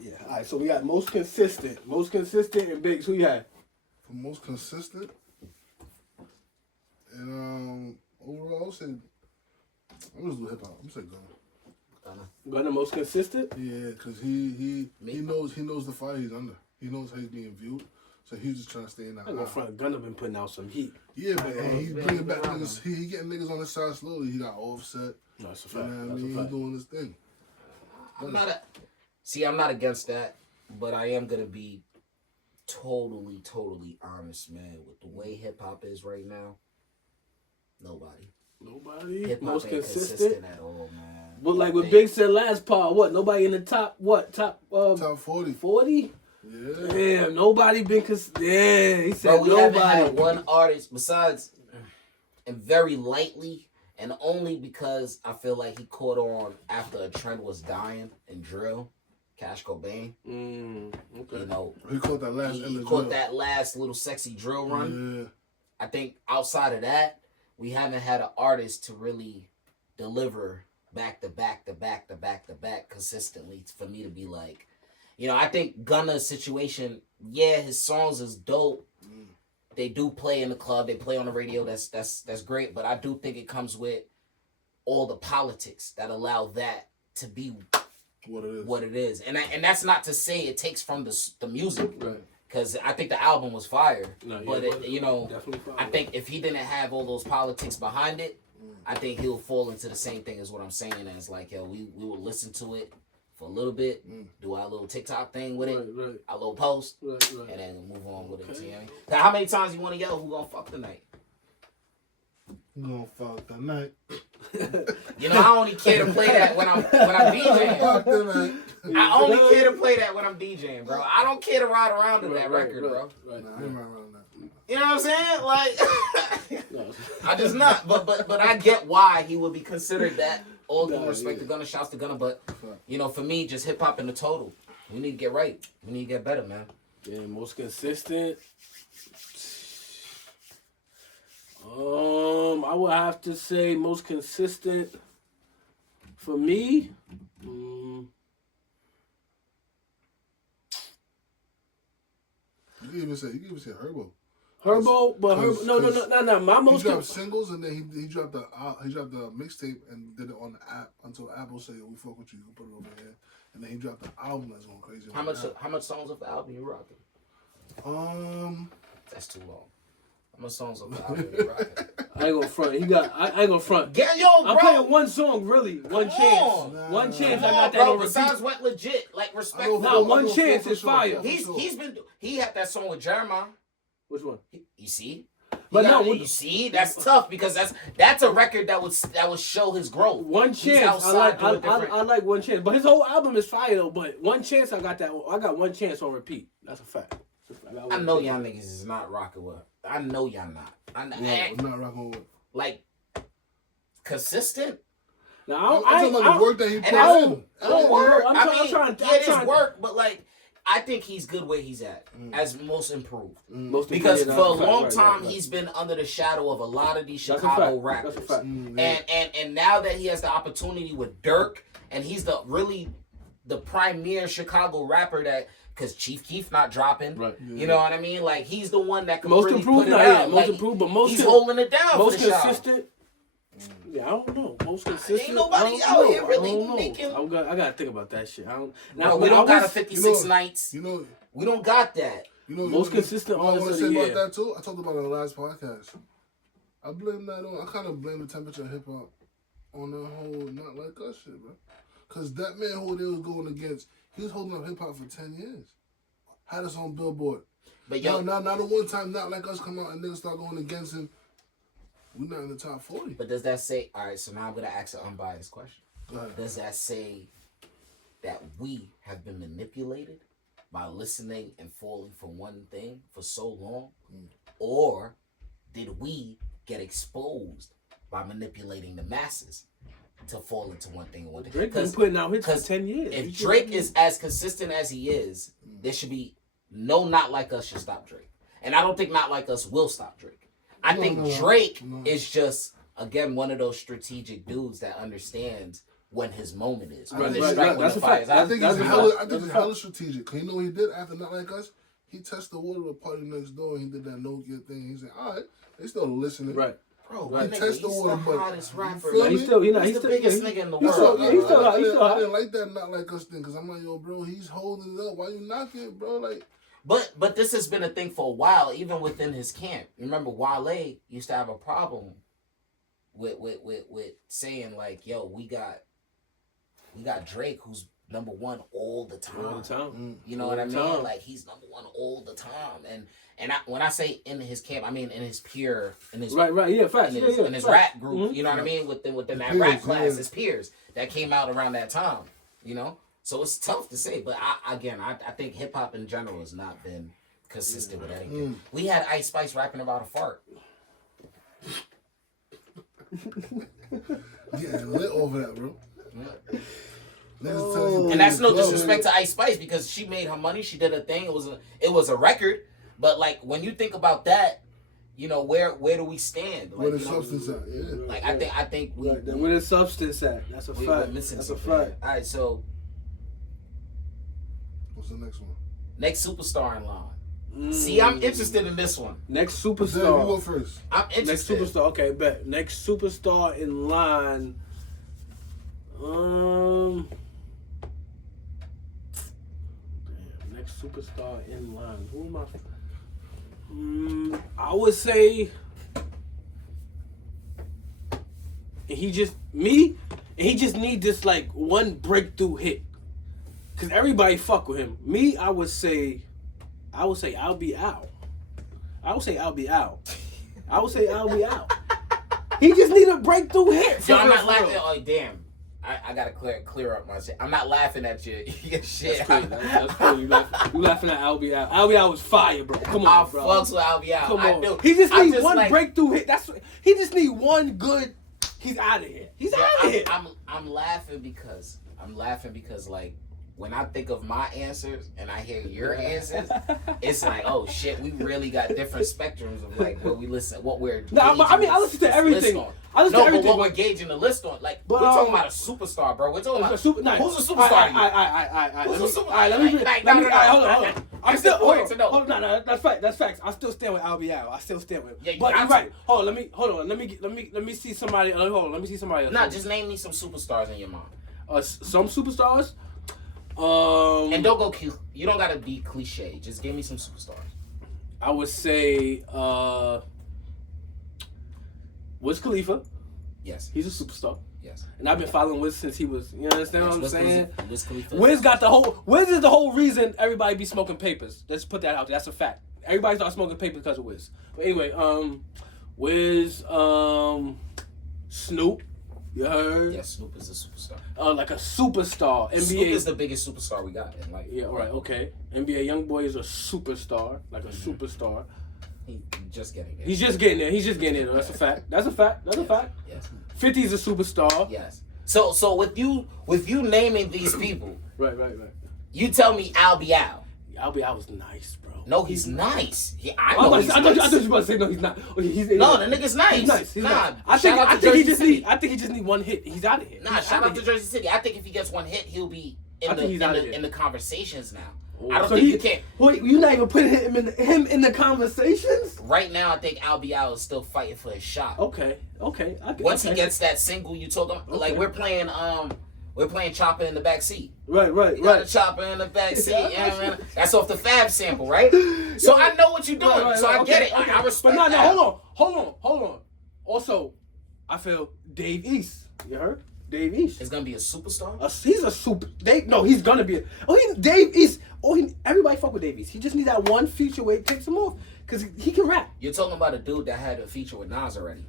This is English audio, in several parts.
Yeah. All right. So we got most consistent, and Biggs. Who you have? For most consistent, and overall, I'm just do hip hop. I'm saying Gunna. Gunna most consistent. Yeah, because he knows the fire he's under. He knows how he's being viewed. So he's just trying to stay in that. I'm in front of Gunna been putting out some heat. Yeah, but he's bringing back niggas. He getting niggas on his side slowly. He got Offset. That's a fact. You know what I mean? He's doing his thing. I'm not against that, but I am gonna be totally honest, man. With the way hip hop is right now, nobody. Hip-hop most ain't consistent at all, man. But like what Big said last part, what? Nobody in the top 40. 40? Yeah. Damn, nobody been Yeah, he said Bro, we nobody. haven't had one artist besides, and very lightly, and only because I feel like he caught on after a trend was dying in drill. Cash Cobain. Okay. You know, he caught that last. He caught that last little sexy drill run. Yeah. I think outside of that, we haven't had an artist to really deliver back to back consistently for me to be like, you know, I think Gunna's situation, yeah, his songs is dope. They do play in the club, they play on the radio, that's great, but I do think it comes with all the politics that allow that to be what it is. And that's not to say it takes from the music. Right. Because I think the album was fire. No, yeah, but, you know, fire. I think if he didn't have all those politics behind it, I think he'll fall into the same thing as what I'm saying. As like, yo, we will listen to it for a little bit, do our little TikTok thing with it, our little post, and then move on with it. You know? Now, how many times you want to yell, who gonna fuck tonight? Who gonna fuck tonight? You know, I only care to play that when I'm DJing. I only care to play that when I'm DJing, bro. I don't care to ride around to that record, bro. Nah, I ain't riding around that. You know what I'm saying? Like, I just not. But I get why he would be considered that. All due respect to Gunna, shouts to Gunna, but you know, for me, just hip hop in the total. We need to get right. We need to get better, man. Yeah, most consistent. I would have to say most consistent for me. You can even say Herbo. Herbo, but Herbo, no. My most he dropped singles and then he dropped the mixtape and did it on the app until Apple said, "We fuck with you, you put it over here." And then he dropped the album that's going crazy. How much songs of the album you rocking? That's too long. How much songs of the album you rocking? I ain't gonna front. I ain't gonna front. Get yo, bro. I'm playing one song, really. One chance. One chance. I got that on repeat. Besides Wet Legit, like respect. One chance is fire. He had that song with Jeremiah. Which one? You see? You see, that's tough because that's a record that would show his growth. One Chance, I like One Chance, but his whole album is fire though. But One Chance, I got One Chance on repeat. That's a fact. I know y'all niggas is not rocking with. I know y'all not. I'm not rocking with. Like consistent. Now I'm talking about the work that he put in. I don't work. I'm trying. It is work, but like. I think he's good where he's at, as most improved. Because for a long time, he's been under the shadow of a lot of these Chicago rappers. And now that he has the opportunity with Dirk, and he's the premier Chicago rapper that, because Chief Keef not dropping, you know what I mean? Like, he's the one that can most really improved, put it out. Most improved, but most he's holding it down most for the consistent. Yeah, I don't know. Most consistent. Ain't nobody out here really making. I gotta think about that shit. No, we don't got a 56 nights. You know, we don't got that. You know, most consistent artist of the the year. About that too. I talked about it on the last podcast. I blame that on. I kind of blame the temperature of hip hop on the whole Not Like Us shit, bro. Cause that man who they was going against, he was holding up hip hop for 10 years. Had us on Billboard. But now the one time Not Like Us come out and niggas start going against him. We're not in the top 40. But does that say, all right, so now I'm going to ask an unbiased question. Go ahead. Does that say that we have been manipulated by listening and falling for one thing for so long? Or did we get exposed by manipulating the masses to fall into one thing or one thing? Drake been putting out hits for 10 years. If Drake is as consistent as he is, there should be no Not Like Us should stop Drake. And I don't think Not Like Us will stop Drake. I think Drake is just, again, one of those strategic dudes that understands when his moment is. Right, When the right, strike, right. when That's the a fact. fire's out. I think That's it's a hella, fact. I think it's hella strategic. 'Cause you know what he did after Not Like Us? He tested the water with Party Next Door. He did that Nokia thing. He said, all right, they still listening. Right. Bro, Right. my nigga, Test he's the the water, but hottest you rapper. feel Like, me? He's still, he's the biggest yeah, nigga in the he's world. still, bro. he's still I hot. He's didn't- still I hot. didn't like that Not Like Us thing because I'm like, yo, bro, he's holding it up. Why you knock it, bro? Like, But this has been a thing for a while, even within his camp. Remember, Wale used to have a problem with saying like, "Yo, we got Drake, who's number one all the time." All the time. You know All what I the mean? time. Like he's number one all the time. And when I say in his camp, I mean in his Right. Yeah, facts. in his, Yeah, in his facts. rap group. Mhm. You know what I mean? Within that Peers, rap class, yeah. his peers that came out around that time. You know, so it's tough to say. But I think hip hop in general has not been consistent with anything. We had Ice Spice rapping about a fart. yeah, lit over that, bro. Yeah. Niggas tell you And that's no club, disrespect nigga. to Ice Spice because she made her money, she did her thing. It was a record, but like when you think about that, you know where do we stand? Like, Where the you know, substance at, yeah. like I think we Right. Where the substance at? That's a we're fact. missing That's a something. fact. All right, so What's the next one? next superstar in line. See, I'm interested in this one. Next Dave, you go superstar. first. I'm Next interested. superstar. Okay, bet. Next superstar in line. Damn, next superstar in line. Who am I? I would say. And he just need this like one breakthrough hit. Cause everybody fuck with him. Me, I would say I'll be out. I would say I'll be out. He just need a breakthrough hit. for Yo, I'm real, not for laughing. real. Oh damn. I gotta clear up my shit. I'm not laughing at your shit. That's cool. That's cool. You laughing at I'll be out. I'll be out was fire, bro. Come I on, bro. fucks with I'll be out. Come I on. do. He just I need one like, breakthrough hit. He just need one good. He's out of here. He's out of here. I'm laughing because like when I think of my answers and I hear your answers, it's like, oh shit, we really got different spectrums of like what we listen, what we're. No, but I mean, I listen to this everything. list on. I listen to No, everything. but what we're gauging the list on, like But, we're talking about a superstar, bro. We're talking about who's a superstar to you? Who's a superstar? Let me. Like, Hold no. on. I'm It's still. important to know. Hold on. No, that's fact. That's facts. I still stand with I'll be out. I still stand with him. Yeah, you but got you're to. right. Hold on. Let me see somebody. Hold on. Let me see somebody else. Nah, just name me some superstars in your mind. Some superstars. And don't go. You don't gotta be cliche. Just give me some superstars. I would say Wiz Khalifa. Yes. He's a superstar. Yes. And I've been following Wiz since he was. You understand what I'm saying? Wiz Khalifa. Wiz got the whole. Wiz is the whole reason everybody be smoking papers. Let's put that out there. That's a fact. Everybody started smoking papers because of Wiz. But anyway, Wiz, Snoop. You heard? Yes, Snoop is a superstar. Like a superstar. NBA. Snoop is the biggest superstar we got. And like, Yeah. All right. Okay. NBA YoungBoy is a superstar. Like a superstar. He's just getting there. He's just getting there. He's just getting there. That's a fact. That's a fact. That's a fact. Yes. 50's a superstar. Yes. So with you naming these people, Right. you tell me I'll be out. I'll be out was nice, bro. No, he's nice. I I know he's thought nice. you were about to say no. He's not. No, the nigga's nice. He's nice. He's nah, nice. I shout out to think he Jersey just City. need. I think he just need one hit. He's out of here. Nah, He's shout outta out to here. Jersey City. I think if he gets one hit, he'll be I think he's outta here. in the conversations now. Oh, I don't so think he, you can. Wait, you not even putting him in the conversations? Right now, I think I'll be out is still fighting for his shot. Okay. Once he gets that single, you told him like Okay. we're playing Chopper in the back seat. Right. You got a Chopper in the back seat. Yeah, Man. That's off the Fab sample, right? So I know what you're doing. So I get it. Okay. I respect But no, that. hold on. Also, I feel Dave East. You heard? Dave East. It's gonna be a superstar. He's a super. He's gonna be. Dave East. Everybody fuck with Dave East. He just needs that one feature where he takes him off because he can rap. You're talking about a dude that had a feature with Nas already.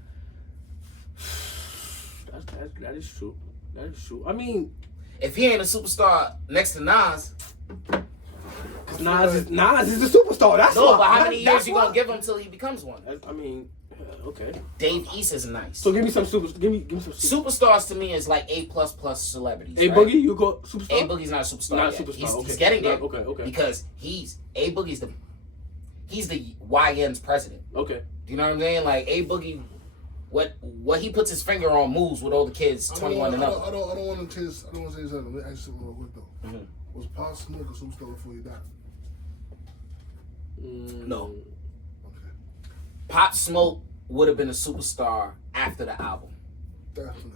That is true. That is true. I mean, If he ain't a superstar next to Nas, Nas is the superstar. That's no. why. But how many years That's you why. gonna give him till he becomes one? I mean, okay. Dave East is nice. So give me some super. Give me some super. Superstars to me is like A++ celebrities. A right? Boogie, you go superstar. A Boogie's not a superstar. Not a yet. superstar. Okay. He's getting there. Okay. Because A Boogie's the YN's president. Okay. Do you know what I'm saying? Like A Boogie what he puts his finger on moves with all the kids 21 and up. I don't want to change. I don't want to say something. Let me ask you something real quick though. Mhm. Was Pop Smoke a superstar before he died? No. Okay, Pop Smoke would have been a superstar after the album. definitely.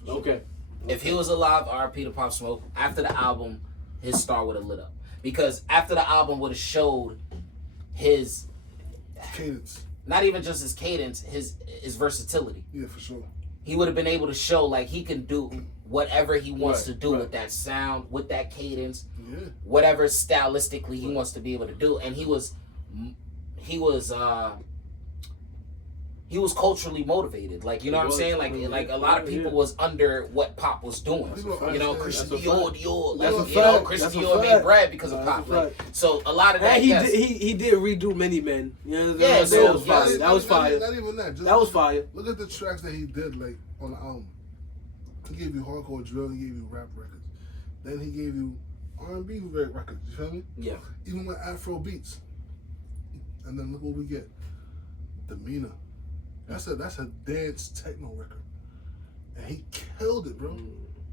For sure. Okay. If he was alive, RP to Pop Smoke, after the album, his star would have lit up. Because after the album would have showed his, Cadence. not even just his cadence, his versatility. Yeah, for sure. He would have been able to show like he can do whatever he wants Right, to do right. with that sound, with that cadence, Yeah. whatever stylistically he wants to be able to do. And he was culturally motivated. Like, you know He what I'm saying? was. Like a lot of people Yeah. was under what Pop was doing. That's You know, a Christian fact. Dior, That's a like, you know, fact. Christian That's a Dior made fact. bread because of That's Pop. a Like, fact. so a lot of that, And he yes. did he did redo Many Men. You know what I'm Yeah, saying? so- That was fire. That was fire. Not even that. Just That was fire. Look at the tracks that he did, like on the album. He gave you hardcore drill. He gave you rap records. Then he gave you R&B records. You feel me? Yeah. Even with Afro beats. And then look what we get. Demeanor. That's a dance techno record. And he killed it, bro.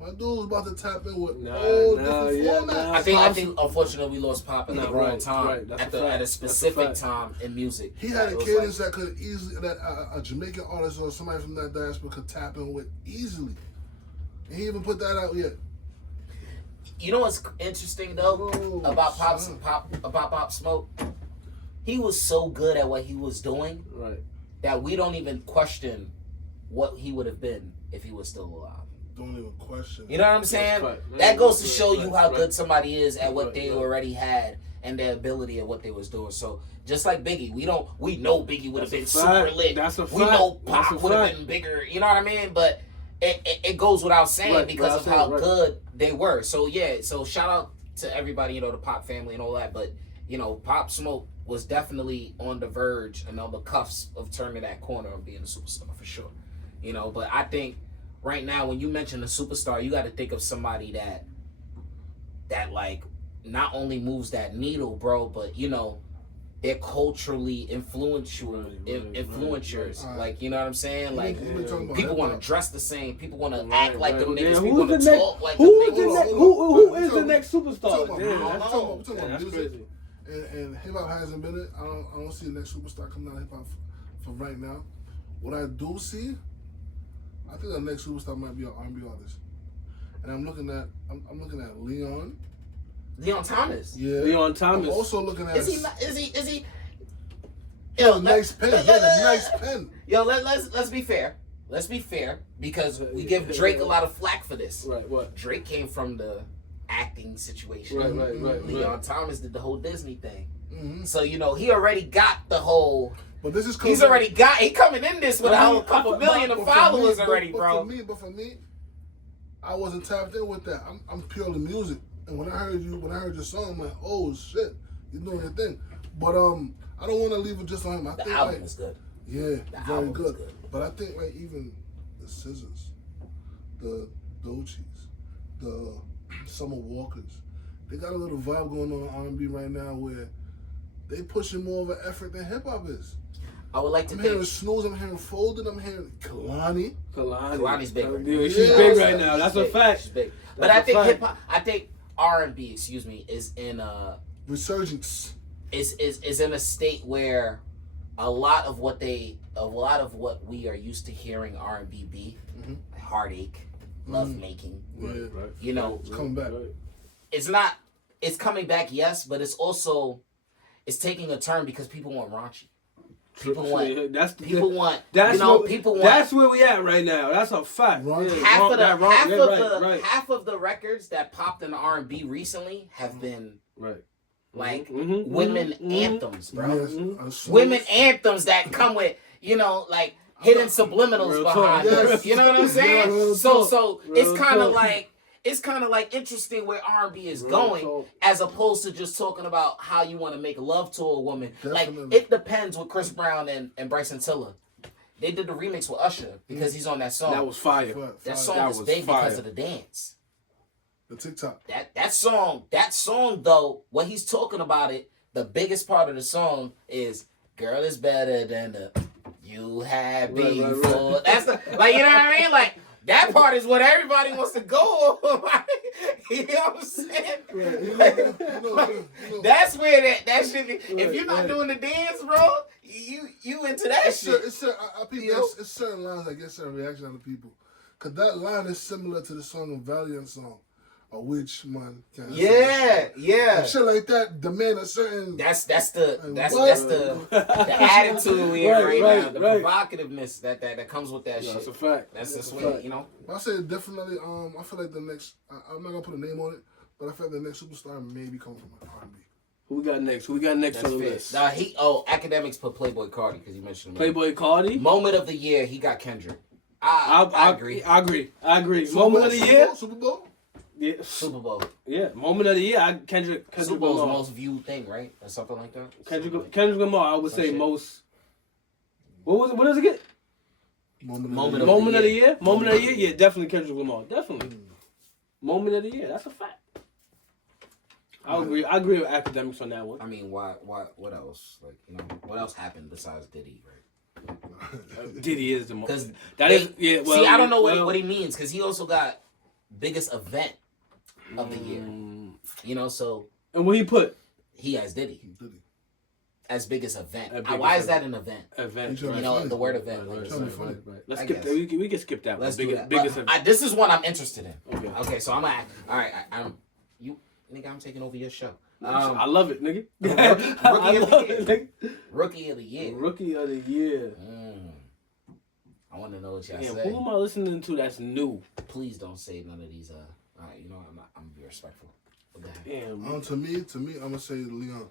My dude was about to tap in with all different formats. I think unfortunately we lost Pop at the Nah, wrong right, time right. That's at a fact. a That's a specific fact. time in music. He had It a was cadence like- that could easily, that a Jamaican artist or somebody from that diaspora could tap in with easily. And he even put that out yet. You know what's interesting though Oh, about son. Pop Smoke? He was so good at what he was doing Right. that we don't even question what he would have been if he was still alive. Don't even question. You know what I'm saying? right. That goes to Right, show you right, how right. good somebody is at what Right, they right. already had and their ability at what they was doing. So just like Biggie, we know Biggie would have been That's a super fact. lit. That's a We fact. know That's Pop a would have fact. been bigger. You know what I mean? But it goes without saying Right, because of without how saying, right. good they were. So yeah, so shout out to everybody, you know, the Pop family and all that. But you know, Pop Smoke was definitely on the verge and on the cuffs of turning that corner of being a superstar for sure. You know, but I think right now when you mention a superstar, you got to think of somebody that like not only moves that needle, bro, but you know, they're culturally influencers. right. Like, you know what I'm saying? Like We've been talking about people want to hip-hop. dress the same. People want to Right, act like right. them Yeah, niggas. who's People want the to next- talk like Who them is the niggas. next? Hold on. Who is the Talking- next superstar? talking about- Damn, I don't that's, know. We're talking yeah, about that's music. crazy. And hip hop hasn't been it. I don't see the next superstar coming out of hip hop for right now. What I do see, I think the next superstar might be an R&B artist. And I'm looking at Leon. Leon Thomas. Yeah. Leon I'm Thomas. also looking at Is he? He had a nice pen. He had a nice pen. Yo, let's be fair. Let's be fair because we give Drake a lot of flack for this. Right. What? Drake came from the acting situation. Right. Leon Thomas did the whole Disney thing. Mm-hmm. So, you know, he already got the whole. But this is He coming in this with a couple million of followers already, bro. But for me, I wasn't tapped in with that. I'm purely music. And when I heard your song, I'm like, oh shit, you're doing your thing. But I don't want to leave it just on him. I The think album like, is good. yeah, The very album is good. good. But I think like even the Scissors, the Doechis, the Summer Walkers, they got a little vibe going on in R&B right now where they pushing more of an effort than hip hop is. I would like to I'm hearing think. Snooze, I'm hearing Folded, I'm hearing Kalani. Kalani's big right now. Yeah, she's Yeah. big right now. That's She's a big. fact. She's big. But That's I a think fact. hip hop. I think R&B, is in Resurgence. is in a state where a lot of what we are used to hearing R&B be, Mhm. heartache, love making. Yeah. Right. You know, It's coming back. Right. It's coming back, yes, but it's taking a turn because people want raunchy. People want. That's People want. That's you know, what, people want. That's where we at right now. That's a fact. Right. Yeah, half wrong- of the that wrong- half yeah, of right, the right, half of the records that popped in the R&B recently have been right. like Mhm, women mhm, anthems, bro. Yes. Mhm. Snooze. Women anthems that come with, you know, like hidden subliminals Real behind talk. it. Yes. You know what I'm saying? Real So talk. it's Real kind of talk. like interesting where R&B is Real going, talk. as opposed to just talking about how you want to make love to a woman. Definitely. Like it depends with Chris Brown and Bryson Tiller. They did the remix with Usher because he's on that song. That was fire. That song That is was big fire. because of the dance. The TikTok. That song though, what he's talking about it, the biggest part of the song is "Girl is better than the You had Right, me right, right. for. That's the like, you know what I mean? Like that part is what everybody wants to go on. You know what I'm saying? That's where that should be. If you're not doing the dance, bro, you into that It's shit. it's certain lines that get certain reaction out of people. Cause that line is similar to the song of Valiant song. A witch man. Yeah. Shit like that demand a certain. That's the What? attitude we in right now, the right. provocativeness that comes with that shit. That's a fact. That's That's just a way, fact. you know. I say definitely. I feel like the next. I'm not gonna put a name on it, but I feel like the next superstar maybe come from R&B. Who we got next? Who we got next That's on the fair. list? Academics put Playboy Cardi because you mentioned him. Playboy Cardi. Moment of the year, he got Kendrick. I agree. I agree. Super Moment Bowl, of the year. Super Bowl. Yeah. Super Bowl. Yeah. Moment of the year. Kendrick Super Bowl's the Lamar. most viewed thing, right? Or something like that. Kendrick Lamar. I would Some say shit. most. What was it? What does it get? Moment Moment of the year. Moment of the year. Yeah, definitely Kendrick Lamar. Definitely. Moment of the year. That's a fact. I agree. I agree with academics on that one. I mean, why? What else? Like, you know, what else happened besides Diddy, right? Diddy is the most. Because That is. Yeah. Well, see, I don't know well, what he means because he also got biggest event of the year. You know, so And what he put? he has Diddy as biggest event. A biggest Why is that an event? Event. You You know, the word event. Right, like, Tell me right, funny. right. Let's I skip guess. that. We can skip that one. Let's do that. Biggest But event. this is what I'm interested in. Okay. Okay, so I'm gonna. All right, I'm taking over your show. I love it, nigga. Rookie I of the love year. it, nigga. Rookie of the year. Rookie of the year. I want to know what y'all Damn, say. who am I listening to that's new? Please don't say none of these. All right, you know I'm gonna be respectful. But go ahead. Damn. To me, I'm gonna say Leon.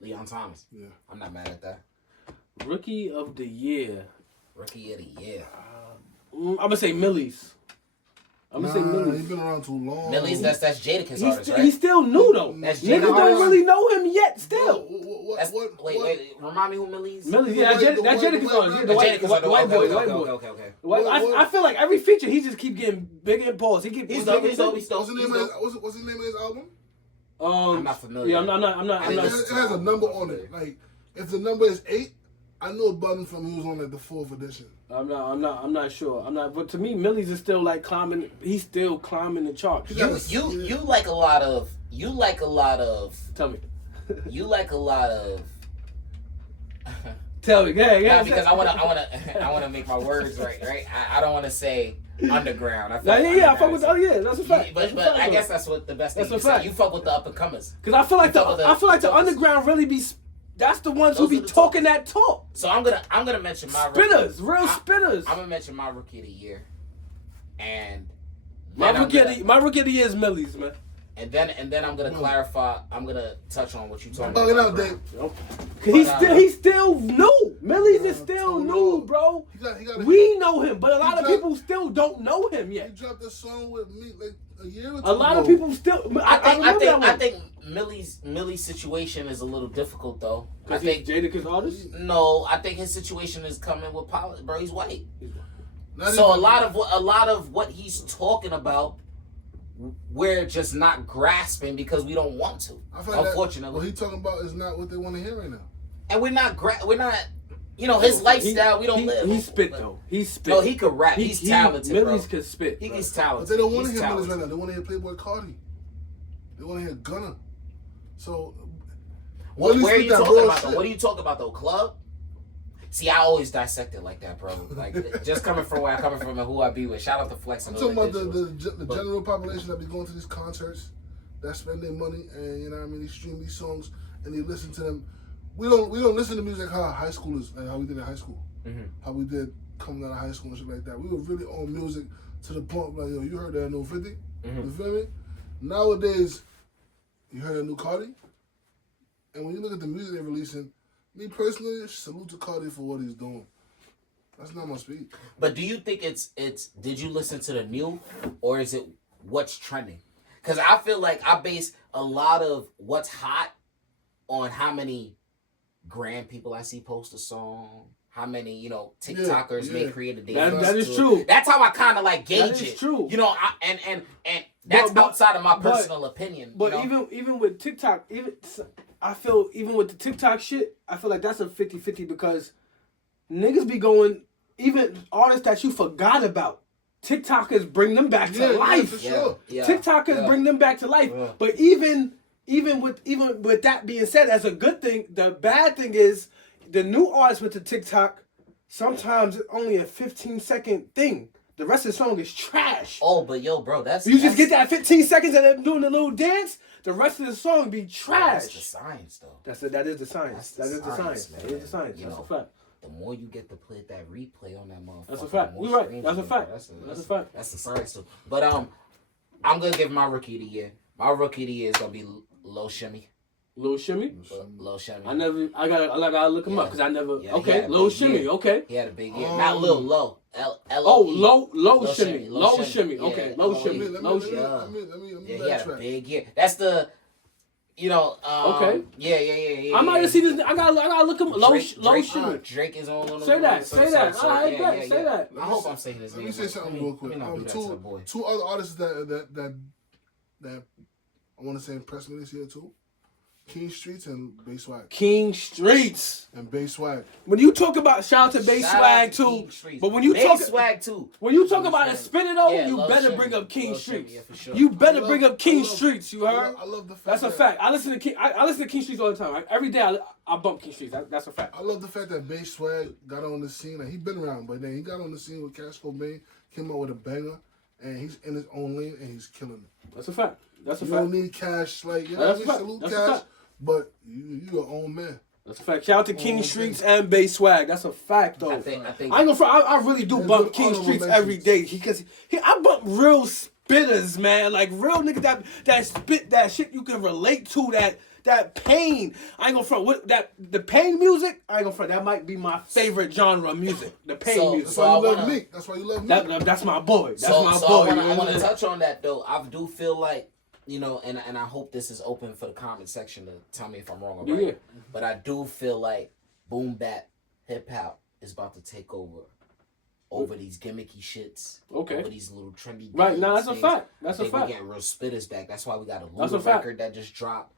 Leon Thomas. Yeah. I'm not mad at that. Rookie of the year. Rookie of the year. I'm gonna say Millie's. I'm gonna say He's Millie's. been around too long. Millie's, that's Jadakiss artist, right? He's still new though. That's Niggas Jada don't artist? really know him yet. Still. Wait. Remind me who Millie's. Millie's, yeah, The that's white- Jadakiss the on. white- The the white Jadakiss boy. artist. The white boy. Okay. I feel like every feature he just keep getting bigger and pause. He keep. He's bigger dope. and He's dope. bigger. He's dope. What's the name of his album? I'm not familiar. Yeah, I'm not. It has a number on it. Like if the number is 8, I know Button from he was on like the 4th edition. I'm not sure. But to me, Millie's is still like climbing. He's still climbing the charts. You like a lot of. Tell me. You like a lot of. Tell me. Yeah. Because I wanna make my words right. I don't want to say underground. I feel I fuck with. Oh yeah, that's a fact. But I guess that's what the best thing That's you a say. fact. You fuck with the up and comers. Because I feel like You fuck with the underground really be. That's the ones who Those be are the talking that talk. So I'm gonna mention my Spinners, real spinners. I'm gonna mention my rookie of the year, and My then rookie of the year is Millie's, man. and then I'm gonna clarify. I'm gonna touch on what you talking Bugging about. out, Dave. Cause he's still new. Millie's is still too new, new. bro. He got We know him, but a lot of dropped- people still don't know him He yet. dropped a song with me like a year or two A lot of ago. people still. I think Millie's situation is a little difficult though. I think Jadakiss artist. no. I think his situation is coming with politics, bro. He's white. Not So even- a lot of what he's talking about, we're just not grasping because we don't want to. I feel like Unfortunately, what he talking about is not what they want to hear right now. and we're not. You know, his lifestyle. We don't live. He spit though. He spit. No, he could rap. He's talented, Millie's bro. can spit. He's But talented. they don't want to He's hear Millie's talented. right now. They want to hear Playboy Cardi. They want to hear Gunna. So, Where Millie's are spit you that talking real about? Though? shit. What are you talking about though? Club? See, I always dissect it like that, bro. Like just coming from where I'm coming from and who I be with. Shout out to Flex I'm and talking all about that the general population that be going to these concerts, that spend their money, and you know what I mean, they stream these songs and they listen to them. We don't listen to music how high schoolers, like how we did in high school, how we did coming out of high school and shit like that. We were really on music to the point like, yo, you heard that new 50? You feel me? Nowadays, you heard that new Cardi, and when you look at the music they're releasing, me personally, salute to Cardi for what he's doing. That's not my speed. But do you think it's did you listen to the new or is it what's trending? Because I feel like I base a lot of what's hot on how many grand people I see post a song, how many, TikTokers may create a dance. That is true. That's how I kind of like gauge That is it. true. You know, and that's outside of my personal opinion. But you know? even with TikTok, I feel even with the TikTok shit, I feel like that's a 50-50 because niggas be going, even artists that you forgot about. TikTokers bring them back to life. For sure. TikTokers bring them back to life. Yeah. But even with that being said, as a good thing, the bad thing is the new artists with the TikTok, sometimes it's only a 15-second thing. The rest of the song is trash. Oh, but yo, bro, You just get that 15 seconds of them doing the little dance. The rest of the song be trash. That's the science, though. That is the science. That's the science, man. That is the science. You That's know, a fact. The more you get to play that replay on that motherfucker, That's a fact. the more You're right. streams That's you a get, fact. bro. That's a fact. That's the science, too. But I'm gonna give my rookie of the year. My rookie of the year is gonna be Lil Shimmy. Lil Shimmy. Lil Shimmy. I gotta look him up because I never. Yeah, Okay, Lil Shimmy. year. Okay. He had a big year. Not Lil Low. Low Shimmy. Low Shimmy. Yeah, Okay, Low Shimmy. Low Shimmy. Let me Yeah, he had a backtrack. big year. That's the, Okay. Yeah. I might have seen this. I gotta look him. Low Drake, Shimmy. Drake is on Say that. Say that. All right, yeah, bet. Say that. I hope I'm saying his Let name. me say right. something Let me- real quick. let me not do that to the boy. Two other artists that I want to say impressed me this year too. King Streets and Bay Swag. King Streets. And Bay Swag. When you talk about shout out to Bay Shout out Swag to too, King Streets. but when you Bay talk Swag too. when you talk King about a Streets. spinner though, Yeah, you Lil better Shimmy. bring up King Lil Shimmy, Streets. yeah, for sure. You better I bring love- up King I love- Streets. You heard? I love the fact That's a that- fact. I listen to King. I listen to King Streets all the time. Like, every day I bump King Streets. That's a fact. I love the fact that Bay Swag got on the scene. Like, he been around, but then he got on the scene with Cash Cobain, came out with a banger, and he's in his own lane and he's killing it. That's a fact. That's a You fact. don't need Cash, like, you know That's what a I fact. mean? Salute That's a Cash, fact. but you your own man. That's a fact. Shout out to King Streets and Bay Swag. That's a fact though. I think. I ain't gonna front. I really do There's bump good King honorable Streets mentions. every day because I bump real spitters, man. Like real niggas that spit that shit you can relate to. That pain. I ain't gonna front. What that the pain music? I ain't gonna front. That might be my favorite genre of music. The pain So- music. That's So why I you love wanna- Meek. That's why you love Meek. That's my boy. That's So, my so boy. I want to touch on that though. I do feel like, and I hope this is open for the comment section to tell me if I'm wrong or right. Yeah. But I do feel like boom bap hip hop is about to take over these gimmicky shits. Okay. Over these little trendy. Right, now that's a things. fact. That's I a think fact. We're getting real spitters back. That's why we got a That's a Luda fact. record that just dropped.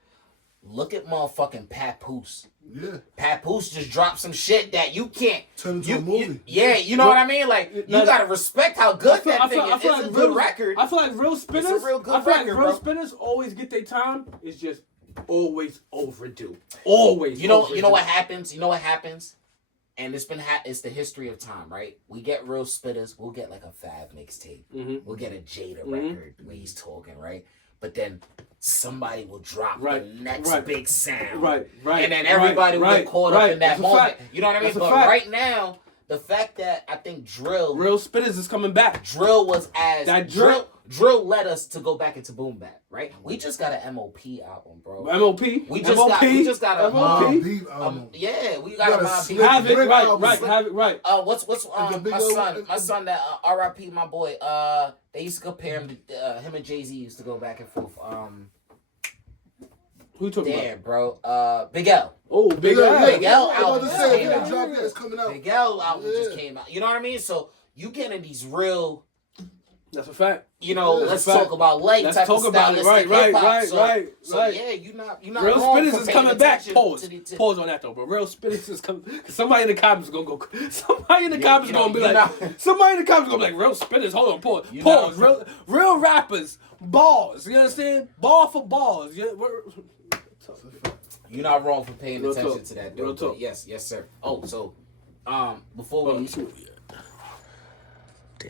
Look at motherfucking Papoose. Yeah. Papoose just dropped some shit that you can't. Turn into a movie. You know what I mean? Like, you No, gotta respect how good that thing is. I feel It's like a good real, record. I feel like real spinners. real good I feel like record, real bro. spinners always get their time. It's just always overdue. Always. You know overdue. what happens? You know what happens? And it's been it's the history of time, right? We get real spitters. We'll get like a Fab mixtape. Mhm. We'll get a Jada Mhm. record where he's talking, right? But then somebody will drop Right, the next right, big sound. Right. And then everybody will get caught up in that That's a moment. fact. You know what I mean? That's a But fact. right now, the fact that I think Drill Real spitters is coming back. was as That Drill led us to go back into boom bap, right? We just got an MOP album, bro. MOP. We just got a MOP. Deep album. yeah, we You got got a a Mobb slick Deep. Have it Brick right. album. Right. Have it right. What's the big my old- son that R.I.P. my boy. They used to compare him to him and Jay-Z used to go back and forth. Who you talking Damn, bro. Big L. about? Oh, Big Yeah, L. Big L I'm about album to just say, came if out. it drop yet, it's coming out. Big L album just Yeah. came out. You know what I mean? So you getting these real, That's a fact. let's fact. talk about light Let's type talk of about it. stylistic Right. hip-hop. So Right. yeah, you're not Real wrong spitters for is paying coming back. attention Pause. to the- Pause on that though, bro. Real spitters is coming. Somebody in the comments is gonna go. Somebody in the You comments know, gonna be you like. know. Somebody in the comments gonna be like, real spitters. Hold on. Pause. You Pause. know. Real rappers. Bars. You understand? Ball for balls. Yeah. You're not wrong for paying Real attention talk. to that, Real though. talk. Yes, sir. Oh, so before Oh, we you see-